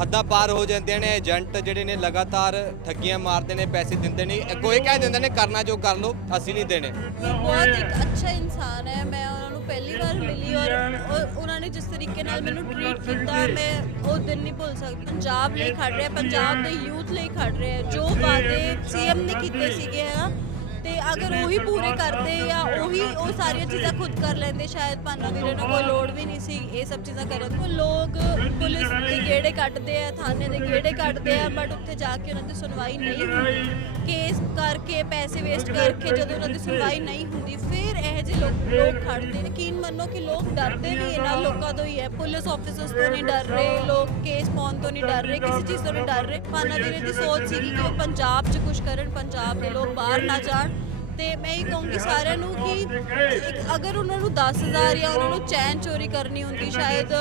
ਹੱਦਾਂ ਪਾਰ ਹੋ ਜਾਂਦੀਆਂ ਨੇ, ਏਜੰਟ ਜਿਹੜੇ ਨੇ ਲਗਾਤਾਰ ਠੱਗੀਆਂ ਮਾਰਦੇ ਨੇ, ਪੈਸੇ ਦਿੰਦੇ ਨਹੀਂ ਅੱਗੋਂ ਕਹਿ ਦਿੰਦੇ ਨੇ, ਕਰਨਾ ਜੋ ਕਰ ਲਓ, ਅਸੀਂ ਨਹੀਂ ਦੇਣੇ। ਬਹੁਤ ਇੱਕ ਅੱਛਾ ਇਨਸਾਨ ਹੈ, ਮੈਂ ਉਹਨਾਂ ਨੂੰ ਪਹਿਲੀ ਵਾਰ ਮਿਲੀ ਔਰ ਉਹ- ਉਹਨਾਂ ਨੇ ਜਿਸ ਤਰੀਕੇ ਨਾਲ ਮੈਨੂੰ ਟ੍ਰੀਟ ਕੀਤਾ, ਮੈਂ ਉਹ ਦਿਨ ਨਹੀਂ ਭੁੱਲ ਸਕਦੀ, ਪੰਜਾਬ ਲਈ ਖੜ ਰਿਹਾ, ਪੰਜਾਬ ਦੇ ਯੂਥ ਲਈ ਖੜ ਰਿਹਾ ਜੋ ਵਾਅਦੇ ਸੀਐਮ ਨੇ ਕੀਤੇ ਸੀਗੇ ਨਾ ਤੇ ਅਗਰ ਉਹੀ ਪੂਰੇ ਕਰਦੇ ਜਾਂ ਉਹੀ ਉਹ ਸਾਰੀਆਂ ਚੀਜ਼ਾਂ ਖੁਦ ਕਰ ਲੈਂਦੇ, ਸ਼ਾਇਦ ਭਾਨਾ ਵੀਰੇ ਨੂੰ ਕੋਈ ਲੋੜ ਵੀ ਨਹੀਂ ਸੀ ਇਹ ਸਭ ਚੀਜ਼ਾਂ ਕਰਨ ਦੀ ਲੋਕ ਪੁਲਿਸ ਦੇ ਗੇੜੇ ਕੱਟਦੇ ਆ, ਥਾਣੇ ਦੇ ਗੇੜੇ ਕੱਟਦੇ ਆ ਬਟ ਉੱਥੇ ਜਾ ਕੇ ਉਹਨਾਂ ਦੀ ਸੁਣਵਾਈ ਨਹੀਂ ਹੁੰਦੀ। ਕੇਸ ਕਰਕੇ, ਪੈਸੇ ਵੇਸਟ ਕਰਕੇ ਜਦੋਂ ਉਹਨਾਂ ਦੀ ਸੁਣਵਾਈ ਨਹੀਂ ਹੁੰਦੀ, ਫਿਰ ਇਹ ਜਿਹੇ ਲੋਕ ਲੋਕ ਖੜਦੇ ਨੇ। ਯਕੀਨ ਮੰਨੋ ਕਿ ਲੋਕ ਡਰਦੇ ਵੀ ਇਹਨਾਂ ਲੋਕਾਂ ਤੋਂ ਹੀ ਹੈ। ਪੁਲਿਸ ਆਫੀਸਰਸ ਤੋਂ ਨਹੀਂ ਡਰ ਰਹੇ, ਲੋਕ ਕੇਸ ਪਾਉਣ ਤੋਂ ਨਹੀਂ ਡਰ ਰਹੇ, ਕਿਸੇ ਚੀਜ਼ ਤੋਂ ਨਹੀਂ ਡਰ ਰਹੇ। ਭਾਨਾ ਵੀਰੇ ਦੀ ਸੋਚ ਸੀਗੀ ਕਿ ਉਹ ਪੰਜਾਬ 'ਚ ਕੁਝ ਕਰਨ, ਪੰਜਾਬ ਦੇ ਲੋਕ ਬਾਹਰ ਨਾ ਜਾਣ। ਤੇ ਮੈਂ ਇਹ ਕਹੂੰਗੀ ਸਾਰਿਆਂ ਨੂੰ ਕਿ ਇੱਕ ਅਗਰ ਉਹਨਾਂ ਨੂੰ 10000 ਜਾਂ ਉਹਨਾਂ ਨੂੰ ਚੈਨ ਚੋਰੀ ਕਰਨੀ ਹੁੰਦੀ ਸ਼ਾਇਦ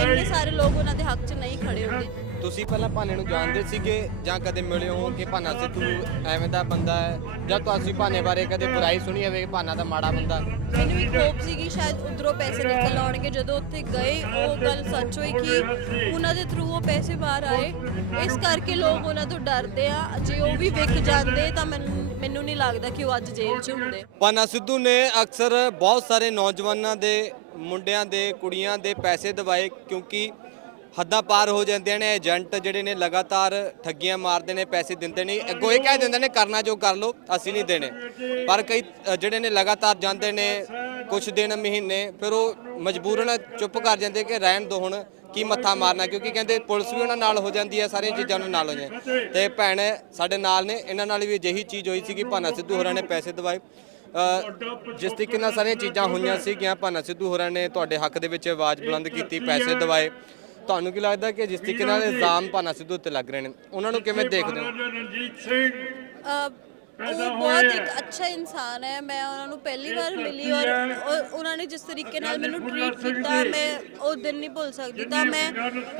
ਇੰਨੇ ਸਾਰੇ ਲੋਕ ਉਹਨਾਂ ਦੇ ਹੱਕ 'ਚ ਨਹੀਂ ਖੜੇ ਹੁੰਦੇ। ਤੁਸੀਂ ਪਹਿਲਾਂ ਭਾਨੇ ਨੂੰ ਜਾਣਦੇ ਸੀਗੇ ਜਾਂ ਕਦੇ ਮਿਲੇ ਹੋ ਕਿ ਭਾਨਾ ਸਿੱਧੂ ਐਵੇਂ ਦਾ ਬੰਦਾ ਹੈ ਜਾਂ ਤੁਸੀਂ ਭਾਨੇ ਬਾਰੇ ਕਦੇ ਬੁਰਾਈ ਸੁਣੀ ਹੋਵੇ ਕਿ ਭਾਨਾ ਦਾ ਮਾੜਾ ਬੰਦਾ? ਮੈਨੂੰ ਇੱਕ ਹੋਪ ਸੀਗੀ ਸ਼ਾਇਦ ਉਧਰੋਂ ਪੈਸੇ ਨਿਕਲ ਆਉਣਗੇ ਜਦੋਂ ਉੱਥੇ ਗਏ ਉਹ ਗੱਲ ਸੱਚ ਹੋਈ ਕਿ ਉਹਨਾਂ ਦੇ ਥਰੂ ਉਹ ਪੈਸੇ ਬਾਹਰ ਆਏ। ਇਸ ਕਰਕੇ ਲੋਕ ਉਹਨਾਂ ਤੋਂ ਡਰਦੇ ਆ ਜੇ ਉਹ ਵੀ ਵਿਕ ਜਾਂਦੇ ਤਾਂ ਮੈਨੂੰ ਮੈਨੂੰ ਨਹੀਂ ਲੱਗਦਾ ਕਿ ਉਹ ਅੱਜ ਜੇਲ੍ਹ 'ਚ ਹੁੰਦੇ। ਭਾਨਾ ਸਿੱਧੂ ਨੇ ਅਕਸਰ ਬਹੁਤ ਸਾਰੇ ਨੌਜਵਾਨਾਂ ਦੇ ਮੁੰਡਿਆਂ ਦੇ ਕੁੜੀਆਂ ਦੇ ਪੈਸੇ ਦਵਾਏ ਕਿਉਂਕਿ ਹੱਦਾਂ ਪਾਰ ਹੋ ਜਾਂਦੇ ਨੇ ਏਜੰਟ ਜਿਹੜੇ ਨੇ ਲਗਾਤਾਰ ਠੱਗੀਆਂ ਮਾਰਦੇ ਨੇ ਪੈਸੇ ਦਿੰਦੇ ਨਹੀਂ ਅੱਗੋਂ ਇਹ ਕਹਿ ਦਿੰਦੇ ਨੇ ਕਰਨਾ ਜੋ ਕਰ ਲਓ ਅਸੀਂ ਨਹੀਂ ਦੇਣੇ। ਪਰ ਕਈ ਅ, ਜਿਹੜੇ ਨੇ ਲਗਾਤਾਰ ਜਾਂਦੇ ਨੇ ਕੁਝ ਦਿਨ ਮਹੀਨੇ ਫਿਰ ਉਹ ਮਜਬੂਰਨ ਚੁੱਪ ਕਰ ਜਾਂਦੇ ਕਿ ਰਹਿਣ ਦੋ ਹੁਣ। ਕੀ ਮੱਥਾ ਮਾਰਨਾ, ਕਿਉਂਕਿ ਕਹਿੰਦੇ ਪੁਲਿਸ ਵੀ ਉਹਨਾਂ ਨਾਲ ਹੋ ਜਾਂਦੀ ਹੈ, ਸਾਰੀਆਂ ਚੀਜ਼ਾਂ ਉਹਨਾਂ ਨਾਲ ਹੋ ਜਾਂਦੀਆਂ। ਤੇ ਭੈਣ ਸਾਡੇ ਨਾਲ ਨੇ, ਇਹਨਾਂ ਨਾਲ ਵੀ ਅਜਿਹੀ ਚੀਜ਼ ਹੋਈ ਸੀ ਕਿ ਭਾਨਾ ਸਿੱਧੂ ਹੋਰਾਂ ਨੇ ਪੈਸੇ ਦਵਾਏ। ਜਿਸ ਤਰੀਕੇ ਨਾਲ ਸਾਰੀਆਂ ਚੀਜ਼ਾਂ ਹੋਈਆਂ ਸੀਗੀਆਂ, ਭਾਨਾ ਸਿੱਧੂ ਹੋਰਾਂ ਨੇ ਤੁਹਾਡੇ ਹੱਕ ਦੇ ਵਿੱਚ ਆਵਾਜ਼ ਬੁਲੰਦ ਕੀਤੀ, ਪੈਸੇ ਦਵਾਏ। ਤੁਹਾਨੂੰ ਕੀ ਲੱਗਦਾ ਕਿ ਜਿਸ ਤਰੀਕੇ ਨਾਲ ਇਲਜ਼ਾਮ ਭਾਨਾ ਸਿੱਧੂ ਉੱਤੇ ਲੱਗ ਰਹੇ ਨੇ? ਉਹਨਾਂ ਨੂੰ ਕਿਵੇਂ ਦੇਖਦੇ ਹੋ? ਰਣਜੀਤ ਸਿੰਘ ਉਹ ਬਹੁਤ ਇੱਕ ਅੱਛਾ ਇਨਸਾਨ ਹੈ। ਮੈਂ ਉਹਨਾਂ ਨੂੰ ਪਹਿਲੀ ਵਾਰ ਮਿਲੀ ਔਰ ਉਹ- ਉਹਨਾਂ ਨੇ ਜਿਸ ਤਰੀਕੇ ਨਾਲ ਮੈਨੂੰ ਟਰੀਟ ਕੀਤਾ ਮੈਂ ਉਹ ਦਿਨ ਨਹੀਂ ਭੁੱਲ ਸਕਦੀ। ਤਾਂ ਮੈਂ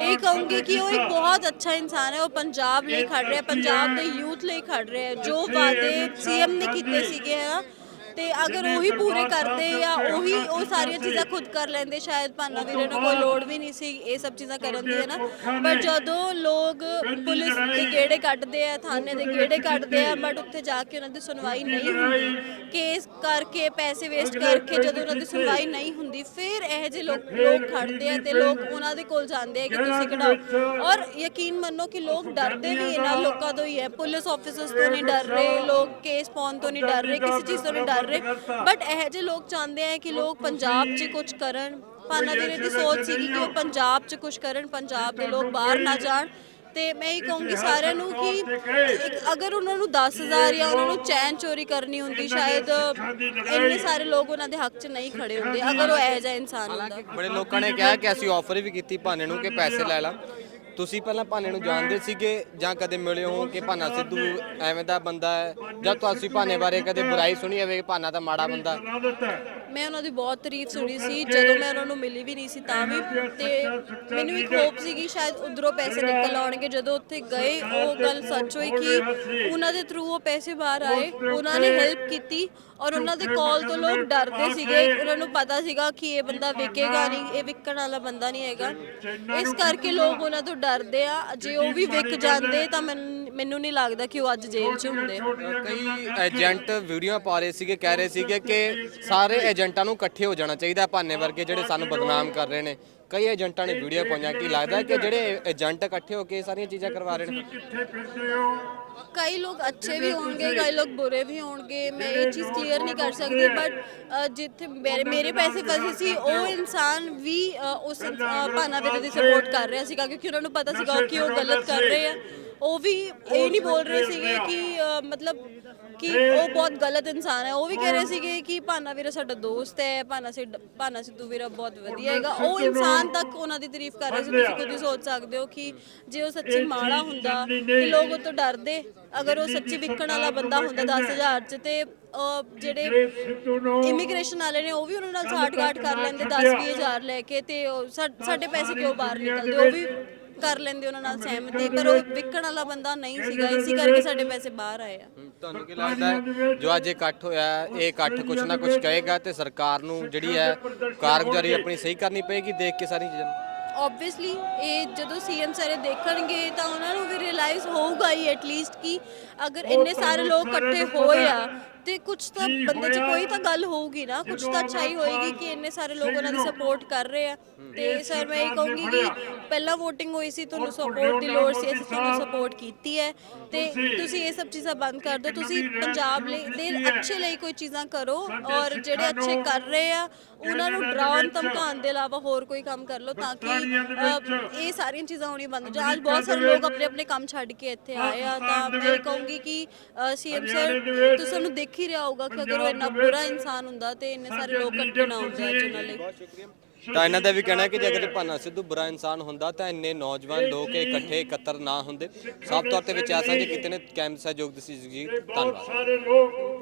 ਇਹ ਕਹੂੰਗੀ ਕਿ ਉਹ ਇੱਕ ਬਹੁਤ ਅੱਛਾ ਇਨਸਾਨ ਹੈ। ਉਹ ਪੰਜਾਬ ਲਈ ਖੜ ਰਿਹਾ ਪੰਜਾਬ ਦੇ ਯੂਥ ਲਈ ਖੜ ਰਿਹਾ ਜੋ ਵਾਅਦੇ ਸੀਐਮ ਨੇ ਕੀਤੇ ਸੀਗੇ ਨਾ? ਤੇ ਅਗਰ ਉਹੀ ਪੂਰੇ ਕਰਦੇ ਜਾਂ ਉਹੀ ਉਹ ਸਾਰੀਆਂ ਚੀਜ਼ਾਂ ਖੁਦ ਕਰ ਲੈਂਦੇ ਸ਼ਾਇਦ ਭਾਨਾ ਵੀਰੇ ਨੂੰ ਕੋਈ ਲੋੜ ਵੀ ਨਹੀਂ ਸੀ ਇਹ ਸਭ ਚੀਜ਼ਾਂ ਕਰਨ ਦੀ ਹੈ ਨਾ? ਪਰ ਜਦੋਂ ਲੋਕ ਪੁਲਿਸ ਦੇ ਗੇੜੇ ਕੱਟਦੇ ਆ ਥਾਣੇ ਦੇ ਗੇੜੇ ਕੱਟਦੇ ਆ ਬਟ ਉੱਥੇ ਜਾ ਕੇ ਉਹਨਾਂ ਦੀ ਸੁਣਵਾਈ ਨਹੀਂ ਹੁੰਦੀ। ਕੇਸ ਕਰਕੇ ਪੈਸੇ ਵੇਸਟ ਕਰਕੇ ਜਦੋਂ ਉਹਨਾਂ ਦੀ ਸੁਣਵਾਈ ਨਹੀਂ ਹੁੰਦੀ ਫਿਰ ਇਹ ਜਿਹੇ ਲੋਕ ਲੋਕ ਖੜਦੇ ਆ ਤੇ ਲੋਕ ਉਹਨਾਂ ਦੇ ਕੋਲ ਜਾਂਦੇ ਆ ਕਿ ਤੁਸੀਂ ਕਢਾਓ। ਔਰ ਯਕੀਨ ਮੰਨੋ ਕਿ ਲੋਕ ਡਰਦੇ ਵੀ ਇਹਨਾਂ ਲੋਕਾਂ ਤੋਂ ਹੀ ਹੈ। ਪੁਲਿਸ ਆਫੀਸਰਸ ਤੋਂ ਨਹੀਂ ਡਰ ਰਹੇ ਲੋਕ ਕੇਸ ਪਾਉਣ ਤੋਂ ਨਹੀਂ ਡਰ ਰਹੇ ਕਿਸੇ ਚੀਜ਼ ਤੋਂ ਨਹੀਂ ਡਰ ਰਹੇ। ਬਟ ਇਹ ਜਿਹੇ ਲੋਕ ਚਾਹੁੰਦੇ ਆ ਕਿ ਲੋਕ ਪੰਜਾਬ 'ਚ ਕੁਝ ਕਰਨ। ਪਾਨਾ ਵੀਰੇ ਦੀ ਸੋਚ ਸੀਗੀ ਕਿ ਉਹ ਪੰਜਾਬ 'ਚ ਕੁਝ ਕਰਨ, ਪੰਜਾਬ ਦੇ ਲੋਕ ਬਾਹਰ ਨਾ ਜਾਣ। ਤੇ ਮੈਂ ਇਹ ਕਹੂੰਗੀ ਸਾਰਿਆਂ ਨੂੰ ਕਿ ਅਗਰ ਉਹਨਾਂ ਨੂੰ 10000 ਜਾਂ ਉਹਨਾਂ ਨੂੰ ਚੈਨ ਚੋਰੀ ਕਰਨੀ ਹੁੰਦੀ, ਸ਼ਾਇਦ ਇੰਨੇ ਸਾਰੇ ਲੋਕ ਉਹਨਾਂ ਦੇ ਹੱਕ 'ਚ ਨਹੀਂ ਖੜੇ ਹੁੰਦੇ, ਅਗਰ ਉਹ ਇਹ ਜਿਹਾ ਇਨਸਾਨ ਹੁੰਦਾ। ਬੜੇ ਲੋਕਾਂ ਨੇ ਕਿਹਾ ਕਿ ਅਸੀਂ ਆਫਰ ਵੀ ਕੀਤੀ ਭਾਨੇ ਨੂੰ ਕਿ ਪੈਸੇ ਲੈ ਲਾ। ਤੁਸੀਂ ਪਹਿਲਾਂ ਭਾਨੇ ਨੂੰ ਜਾਣਦੇ ਸੀਗੇ ਜਾਂ ਕਦੇ ਮਿਲੇ ਹੋ ਕਿ ਭਾਨਾ ਸਿੱਧੂ ਐਵੇਂ ਦਾ ਬੰਦਾ ਹੈ ਜਾਂ ਤੁਸੀਂ ਭਾਨੇ ਬਾਰੇ ਕਦੇ ਬੁਰਾਈ ਸੁਣੀ ਹੋਵੇ ਕਿ ਭਾਨਾ ਦਾ ਮਾੜਾ ਬੰਦਾ ਹੈ? ਮੈਂ ਉਹਨਾਂ ਦੀ ਬਹੁਤ ਤਾਰੀਫ ਸੁਣੀ ਸੀ ਜਦੋਂ ਮੈਂ ਉਹਨਾਂ ਨੂੰ ਮਿਲੀ ਵੀ ਨਹੀਂ ਸੀ ਤਾਂ ਵੀ ਤੇ ਮੈਨੂੰ ਇੱਕ ਹੋਪ ਸੀਗੀ ਸ਼ਾਇਦ ਉਧਰੋਂ ਪੈਸੇ ਨਿਕਲ ਆਉਣਗੇ। ਜਦੋਂ ਉੱਥੇ ਗਏ ਉਹ ਗੱਲ ਸੱਚ ਹੋਈ ਕਿ ਉਹਨਾਂ ਦੇ ਥਰੂ ਉਹ ਪੈਸੇ ਬਾਹਰ ਆਏ ਉਹਨਾਂ ਨੇ ਹੈਲਪ ਕੀਤੀ ਔਰ ਉਹਨਾਂ ਦੇ ਕਾਲ ਤੋਂ ਲੋਕ ਡਰਦੇ ਸੀਗੇ। ਉਹਨਾਂ ਨੂੰ ਪਤਾ ਸੀਗਾ ਕਿ ਇਹ ਬੰਦਾ ਵਿਕੇਗਾ ਨਹੀਂ ਇਹ ਵਿਕਣ ਵਾਲਾ ਬੰਦਾ ਨਹੀਂ ਹੈਗਾ। ਇਸ ਕਰਕੇ ਲੋਕ ਉਹਨਾਂ ਤੋਂ ਡਰਦੇ ਆ। ਜੇ ਉਹ ਵੀ ਵਿਕ ਜਾਂਦੇ ਤਾਂ ਮੈਨੂੰ ਮੈਨੂੰ ਨਹੀਂ ਲੱਗਦਾ ਕਿ ਉਹ ਅੱਜ ਜੇਲ੍ਹ 'ਚ ਹੁੰਦੇ। ਕਈ ਏਜੰਟ ਵੀਡੀਓ ਪਾ ਰਹੇ ਸੀਗੇ ਕਹਿ ਰਹੇ ਸੀਗੇ ਕਿ ਸਾਰੇ ਏਜੰਟਾਂ ਨੂੰ ਇਕੱਠੇ ਹੋ ਜਾਣਾ ਚਾਹੀਦਾ ਭਾਨੇ ਵਰਗੇ ਜਿਹੜੇ ਸਾਨੂੰ ਬਦਨਾਮ ਕਰ ਰਹੇ ਨੇ। ਕਈ ਏਜੰਟਾਂ ਨੇ ਵੀਡੀਓ ਪਾਈਆਂ ਕਿ ਲੱਗਦਾ ਕਿ ਜਿਹੜੇ ਏਜੰਟ ਇਕੱਠੇ ਹੋ ਕੇ ਇਹ ਸਾਰੀਆਂ ਚੀਜ਼ਾਂ ਕਰਵਾ ਰਹੇ ਨੇ। ਕਿੱਥੇ ਫਿਰਦੇ ਹੋ? ਕਈ ਲੋਕ ਅੱਛੇ ਵੀ ਹੋਣਗੇ ਕਈ ਲੋਕ ਬੁਰੇ ਵੀ ਹੋਣਗੇ। ਮੈਂ ਇਹ ਚੀਜ਼ ਕਲੀਅਰ ਨਹੀਂ ਕਰ ਸਕਦੀ ਬਟ ਜਿੱਥੇ ਮੇਰੇ ਮੇਰੇ ਪੈਸੇ ਫਸੇ ਸੀ ਉਹ ਇਨਸਾਨ ਵੀ ਅ, ਉਸ ਭਾਨਾ ਵੀਰੇ ਦੀ ਸਪੋਰਟ ਕਰ ਰਿਹਾ ਸੀਗਾ ਕਿਉਂਕਿ ਉਹਨਾਂ ਨੂੰ ਪਤਾ ਸੀਗਾ ਕਿ ਉਹ ਗਲਤ ਕਰ ਰਹੇ ਆ। ਉਹ ਵੀ ਇਹ ਨਹੀਂ ਬੋਲ ਰਹੇ ਸੀਗੇ ਕਿ ਅ, ਮਤਲਬ ਕਿ ਉਹ ਬਹੁਤ ਗਲਤ ਇਨਸਾਨ ਹੈ। ਉਹ ਵੀ ਕਹਿ ਰਹੇ ਸੀਗੇ ਕਿ ਭਾਨਾ ਵੀਰਾ ਸਾਡਾ ਦੋਸਤ ਹੈ ਭਾਨਾ ਸਿੱਧ ਭਾਨਾ ਸਿੱਧੂ ਵੀਰਾ ਬਹੁਤ ਵਧੀਆ ਹੈਗਾ। ਉਹ ਇਨਸਾਨ ਤੱਕ ਉਹਨਾਂ ਦੀ ਤਾਰੀਫ ਕਰ ਰਹੇ ਸੀ ਤੁਸੀਂ ਖੁਦ ਹੀ ਸੋਚ ਸਕਦੇ ਹੋ ਕਿ ਜੇ ਉਹ ਸੱਚੀ ਮਾੜਾ ਹੁੰਦਾ ਤੇ ਲੋਕ ਉਹ ਤੋਂ ਡਰਦੇ। ਅਗਰ ਉਹ ਸੱਚੀ ਵਿਕਣ ਵਾਲਾ ਬੰਦਾ ਹੁੰਦਾ 10000 ਚ ਤੇ ਅਹ, ਜਿਹੜੇ ਇਮੀਗ੍ਰੇਸ਼ਨ ਵਾਲੇ ਨੇ ਉਹ ਵੀ ਉਹਨਾਂ ਨਾਲ ਸਾਠ-ਗਾਠ ਕਰ ਲੈਂਦੇ 10-20000 ਲੈ ਕੇ ਤੇ ਉਹ ਸਾ- ਸਾਡੇ ਪੈਸੇ ਕਿਉਂ ਬਾਹਰ ਨਿਕਲਦੇ? ਉਹ ਵੀ ਕਰ ਲੈਂਦੇ ਉਹਨਾਂ ਨਾਲ ਸਹਿਮਤੀ ਪਰ ਉਹ ਵਿਕਣ ਵਾਲਾ ਬੰਦਾ ਨਹੀਂ ਸੀਗਾ ਇਸੇ ਕਰਕੇ ਸਾਡੇ ਪੈਸੇ ਬਾਹਰ ਆਏ ਆ। ਤੁਹਾਨੂੰ ਕੀ ਲੱਗਦਾ ਹੈ ਜੋ ਅੱਜ ਇਕੱਠ ਹੋਇਆ ਹੈ, ਇਹ ਇਕੱਠ ਕੁਛ ਨਾ ਕੁਛ ਕਹੇਗਾ ਤੇ ਸਰਕਾਰ ਨੂੰ ਜਿਹੜੀ ਹੈ ਕਾਰਗੁਜ਼ਾਰੀ ਆਪਣੀ ਸਹੀ ਕਰਨੀ ਪਏਗੀ ਦੇਖ ਕੇ ਸਾਰੀ ਚੀਜ਼ਾਂ ਨੂੰ? ਆਬਵੀਅਸਲੀ ਇਹ ਜਦੋਂ ਸੀਐਮ ਸਾਰੇ ਦੇਖਣਗੇ ਤਾਂ ਉਹਨਾਂ ਨੂੰ ਵੀ ਰਿਅਲਾਈਜ਼ ਹੋਊਗਾ ਹੀ ਐਟਲੀਸਟ ਕਿ ਅਗਰ ਇੰਨੇ ਸਾਰੇ ਲੋਕ ਇਕੱਠੇ ਹੋਏ ਆ ਤੇ ਕੁਝ ਤਾਂ ਬੰਦੇ 'ਚ ਕੋਈ ਤਾਂ ਗੱਲ ਹੋਊਗੀ ਨਾ ਕੁਝ ਤਾਂ ਅੱਛਾਈ ਹੋਏਗੀ ਕਿ ਇੰਨੇ ਸਾਰੇ ਲੋਕ ਉਹਨਾਂ ਦੀ ਸਪੋਰਟ ਕਰ ਰਹੇ ਆ। ਤੇ ਸਰ ਮੈਂ ਇਹ ਕਹੂੰਗੀ ਕਿ ਪਹਿਲਾਂ VOTING ਹੋਈ ਸੀ ਤੁਹਾਨੂੰ ਸਪੋਰਟ ਦੀ ਲੋੜ ਸੀ ਅਸੀਂ ਤੁਹਾਨੂੰ ਸਪੋਰਟ ਕੀਤੀ ਹੈ। ਤੇ ਤੁਸੀਂ ਇਹ ਸਭ ਚੀਜ਼ਾਂ ਬੰਦ ਕਰ ਦਿਓ। ਤੁਸੀਂ ਪੰਜਾਬ ਲਈ ਦੇ ਅੱਛੇ ਲਈ ਕੋਈ ਚੀਜ਼ਾਂ ਕਰੋ ਔਰ ਜਿਹੜੇ ਅੱਛੇ ਕਰ ਰਹੇ ਆ ਉਹਨਾਂ ਨੂੰ ਡਰਾਉਣ ਧਮਕਾਉਣ ਦੇ ਇਲਾਵਾ ਹੋਰ ਕੋਈ ਕੰਮ ਕਰ ਲਓ ਤਾਂ ਕਿ ਇਹ ਸਾਰੀਆਂ ਚੀਜ਼ਾਂ ਹੋਣੀ ਬੰਦ ਹੋ ਜਾਣ। ਅੱਜ ਬਹੁਤ ਸਾਰੇ ਲੋਕ ਆਪਣੇ ਆਪਣੇ ਕੰਮ ਛੱਡ ਕੇ ਇੱਥੇ ਆਏ ਆ ਤਾਂ ਮੈਂ ਕਹੂੰਗੀ ਕਿ ਸੀਐਮ ਸਰ ਤੁਸੀਂ ਸਾਨੂੰ ਦੇਖ ਹੀ ਰਿਹਾ ਹੋਊਗਾ ਕਿ ਅਗਰ ਉਹ ਇੰਨਾ ਬੁਰਾ ਇਨਸਾਨ ਹੁੰਦਾ ਤੇ ਇੰਨੇ ਸਾਰੇ ਲੋਕ ਇਕੱਠੇ ਨਾ ਹੁੰਦੇ ਅੱਜ ਉਹਨਾਂ ਲਈ। ਤਾਂ ਇਹਨਾਂ ਦਾ ਵੀ ਕਹਿਣਾ ਹੈ ਕਿ ਜੇ ਅਗਰ ਭਾਨਾ ਸਿੱਧੂ ਬੁਰਾ ਇਨਸਾਨ ਹੁੰਦਾ ਤਾਂ ਇੰਨੇ ਨੌਜਵਾਨ ਲੋਕ ਇਕੱਠੇ ਇਕੱਤਰ ਨਾ ਹੁੰਦੇ। ਸਾਫ਼ ਤੌਰ ਤੇ ਵਿਚਾਰ ਸਾਂਝੇ ਕੀਤੇ ਨੇ ਕੈਮ ਸਹਿਯੋਗ ਦੀ ਸੀ ਜੀ। ਧੰਨਵਾਦ। ਸਾਰੇ ਲੋਕ